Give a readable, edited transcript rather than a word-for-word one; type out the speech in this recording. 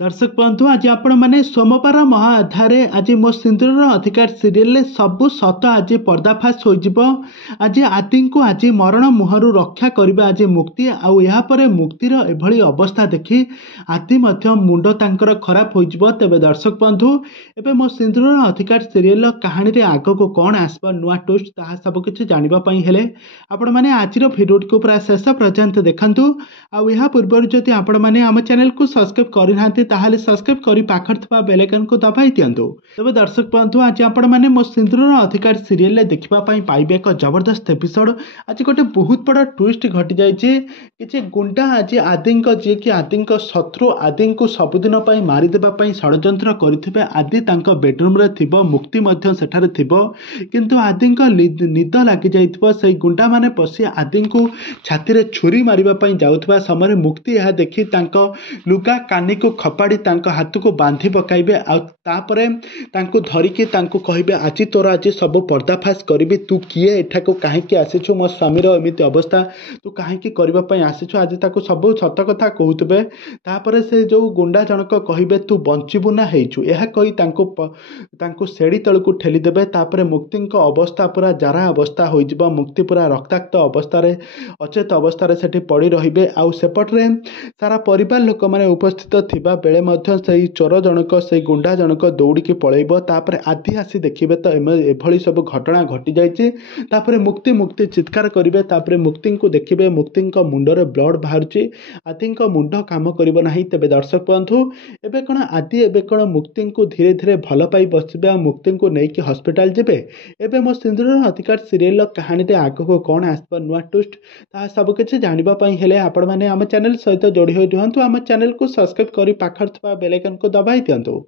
दर्शक बंधु आज आपण मैंने सोमवार महाअध्याय आज मो सिंदूर अधिकार सीरियल सबू सत आज पर्दाफाश हो आज आदि को आज मरण मुहर रक्षा करने आज मुक्ति आउे मुक्तिर एभली अवस्था देखी आदि मुंड तांकर खराब हो तेबे दर्शक बंधु एबे मो सिंदूर अधिकार सीरियल कहानी रे आग को कौन आसबा नुआ ट्विस्ट ताहा सब किछि जानिबा हेले आपण माने आजिर भिडियो को पूरा शेष पर्यंत देखंतु आ पूर्व जदि आपण माने आम चैनल को सब्सक्राइब करना ताहले सब्सक्राइब करी पाखर थवा बेल आइकन को दबाई दियंतु। तबे दर्शक बंधु आज आपण माने मो सिंदूर अधिकार सीरियल ले देखिबा पई पाइबे एक जबरदस्त एपिसोड। आज गोटे बहुत बड़ा ट्विस्ट घटी जाइए कि गुंडा आज आदि जी कि आदि शत्रु आदि को सबुदिन मारी देबा पई षड्यंत्र करिथिबे आदि तांको बेडरूम रे थिबो मुक्ति मध्य सेठारे थिबो किंतु आदि निद लागी जाइथिबो सेई गुंडा माने पसी आदि को छाती रे छुरी मारिबा पई जाउथबा समय मुक्ति यह देखि तांको लुगा कानी को खपाड़ी तांको हाथ को बांधी पकाइबे आउे धरिकी कहबे आज तोर आज सब पर्दाफाश करी तू किए एठा को कहीं आसीचु मो स्वामीर एमती अवस्था तू कहीं करने आसीचु आज ताको सब सत कथा कहते तापर से जो गुंडा जनक कहबे तू बंचबू ना हेचु यह कही सेड़ी तल को ठेलीदेवे तापर मुक्ति अवस्था पूरा जारा अवस्था हो मुक्ति पूरा रक्ताक्त अवस्था अचेत अवस्था से पड़ी रे आउ सेपटे सारा परिवार लोक मैंने उपस्थित थिबा बेले मध्य से चोर जनक से गुंडा जनक दौड़िकी पलैब तापर आदि आसी देखिए तो एभली सब घटना घटी जाइए मुक्ति मुक्ति चित्कार करेंगे तापर मुक्ति को देखिए मुक्ति मुंडरे ब्लड बाहर आदि मुंड काम करना तेरे दर्शक बंधु एवं कौन आदि एवं कौन मुक्ति को धीरे धीरे भल पाई बसबे मुक्ति को लेकिन हस्पिटाल जेबे एवं मो सिंदूर अधिकार सीरियल कहानी आग को कौन आसबा नुआ ट्विस्ट ता सब किछि जानिबा पई हेले आपण माने आम चैनल सहित जोड़ी होई रुहंतु आम चैनल को सब्सक्राइब करी पाखर थवा बेल आइकन को दबाई दियंतु।